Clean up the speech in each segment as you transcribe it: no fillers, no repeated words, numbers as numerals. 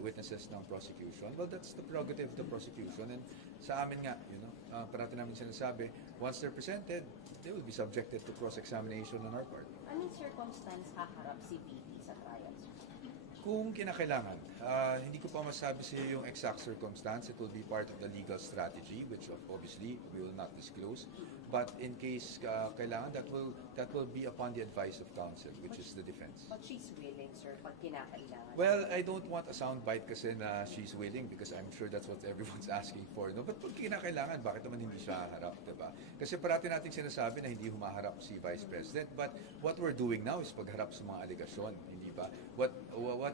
witnesses ng prosecution, well, that's the prerogative of the prosecution. And sa amin nga, parati namin sinasabi, once they're presented, they will be subjected to cross-examination on our part. Anong circumstance haharap si VP sa trial? Kung kinakailangan, hindi ko pa masabi sa iyo yung exact circumstance. It will be part of the legal strategy, which obviously we will not disclose. But in case kailangan, that will be upon the advice of counsel, which is the defense. But she's willing, sir, pag kinakailangan. Well, I don't want a soundbite kasi na she's willing because I'm sure that's what everyone's asking for. No? But pag kinakailangan, bakit naman hindi siya haharap, diba? Kasi parati natin sinasabi na hindi humaharap si Vice President. But what we're doing now is pagharap sa mga alegasyon, hindi ba? What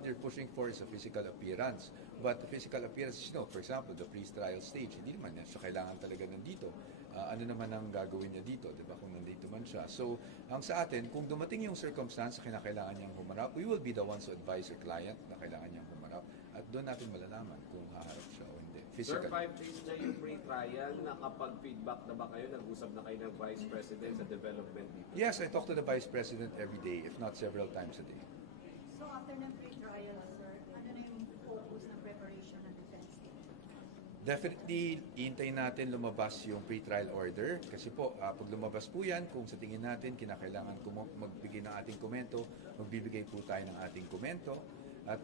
they're pushing for is a physical appearance. But the physical appearance, for example, the pre-trial stage, hindi naman siya kailangan talaga nandito. Ano naman ang gagawin niya dito, di ba, kung nandito man siya. So, ang sa atin, kung dumating yung circumstance na kinakailangan niyang humarap, we will be the ones to advise your client na kailangan niyang humarap. At doon natin malalaman kung haharap siya o hindi. Sir, 5 days na yung pre-trial, nakapag-feedback na ba kayo? Nag-usap na kayo ng Vice President sa development dito? Yes, I talk to the Vice President every day, if not several times a day. So after ng pre-trial, sir, ano na yung focus ng preparation ng defense team? Definitely, iintayin natin lumabas yung pre-trial order. Kasi po, pag lumabas po yan, kung sa tingin natin, kinakailangan magbigay ng ating komento, magbibigay po tayo ng ating komento. At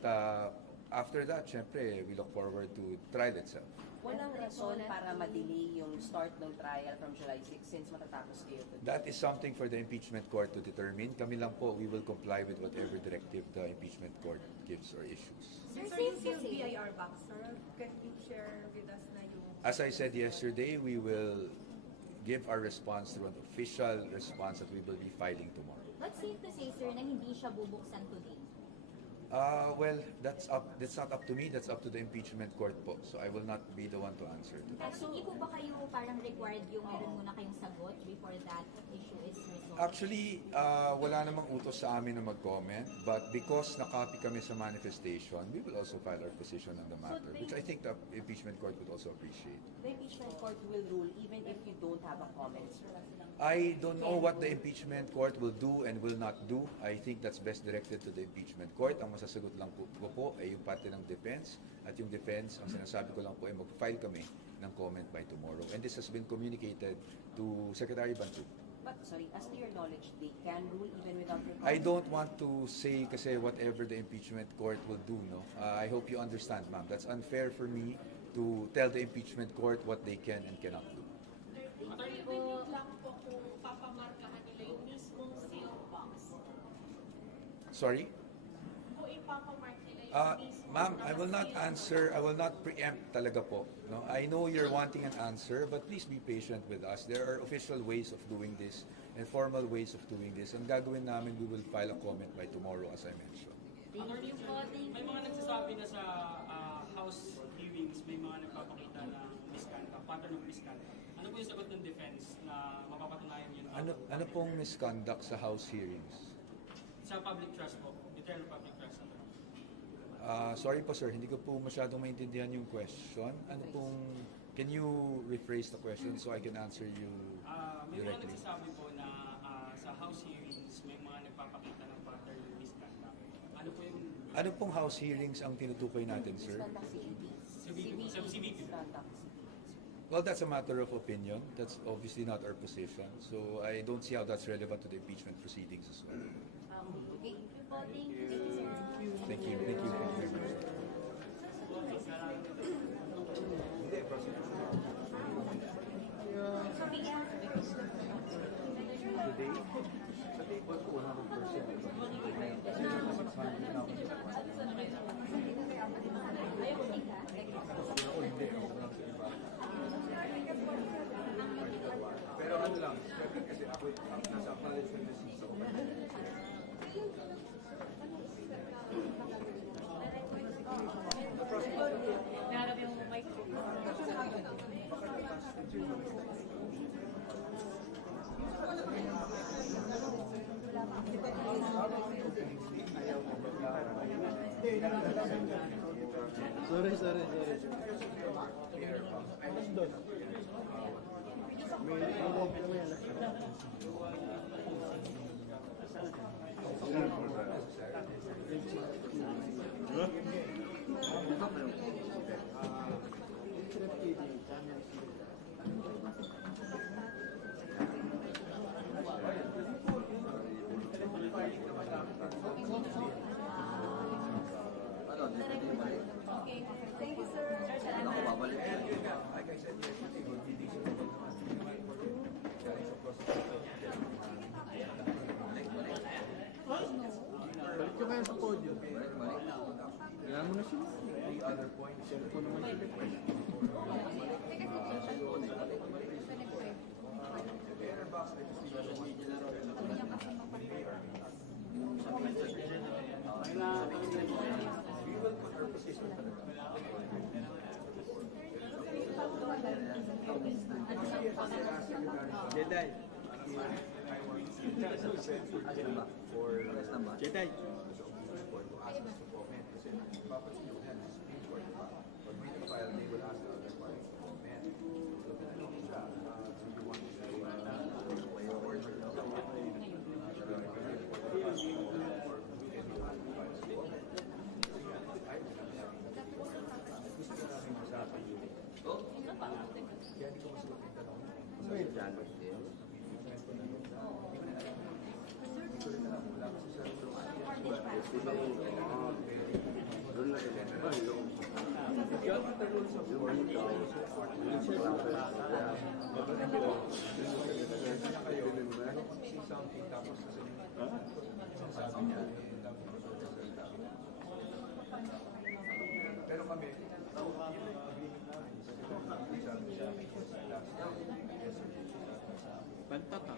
after that, syempre, we look forward to trial itself. Walang rason para ma-delay yung start ng trial from July 6 since matatapos kayo today. That is something for the impeachment court to determine. Kami lang po, we will comply with whatever directive the impeachment court gives or issues. Sir, yung BIR back, sir, can you share with us na yung... As I said yesterday, we will give our response through an official response that we will be filing tomorrow. What's safe to say, sir, na hindi siya bubuksan today? Well, that's not up to me. That's up to the impeachment court po. So I will not be the one to answer to that. Hindi po ba kayo parang required yung meron muna kayong sagot before that issue is resolved? Actually, wala namang utos sa amin na mag-comment. But because nakopy kami sa manifestation, we will also file our position on the matter, which I think the impeachment court would also appreciate. The impeachment court will rule even if you don't have a comment, sir. I don't know what the impeachment court will do and will not do. I think that's best directed to the impeachment court. Ang masasagot lang po ay yung parte ng defense. At yung defense, ang sinasabi ko lang po ay mag-file kami ng comment by tomorrow. And this has been communicated to Secretary Bantu. But, sorry, as to your knowledge, they can rule even without your I don't want to say kasi whatever the impeachment court will do. No, I hope you understand, ma'am. That's unfair for me to tell the impeachment court what they can and cannot do. Marinig lang po kung papamarkahan nila yung mismong seal box. Sorry? Kung ipapamark nila yung mismong Ma'am, I will not answer. I will not preempt talaga po. No, I know you're wanting an answer, but please be patient with us. There are official ways of doing this and formal ways of doing this. Ang gagawin namin, we will file a comment by tomorrow, as I mentioned. May mga nagsasabi na sa House hearings, may mga nagpapakita na misconduct, pattern of misconduct. Ano po yung sagot ng defense na mapapatunayan yun? Ano pong misconduct sa House hearings? Sa public trust po, internal public trust. Sorry po sir, hindi ko po masyadong maintindihan yung question. Can you rephrase the question so I can answer you May mga directly? nagsasabi po na sa House hearings, may mga nagpapakita ng pattern of misconduct. Ano po yung... Ano pong House hearings ang tinutukoy natin, sir? CBP. Well, that's a matter of opinion. That's obviously not our position. So I don't see how that's relevant to the impeachment proceedings as well. Okay. Thank you, sir. Thank you. Thank you very much. Today, sa table ko, 100%. Pero ano lang, kasi ako nasa acknowledgement na sa Narap yung mic ko. Sorry. May Thank you, sir. Like I said, yesterday, we'll be decent about naman. Galing sa prosecutor. Balik ka kaya sa podium. Kailangan mo na siya. The other point, cellphone naman yung request. We will put our position Jedi. Jedi. Pero kami, Pantata.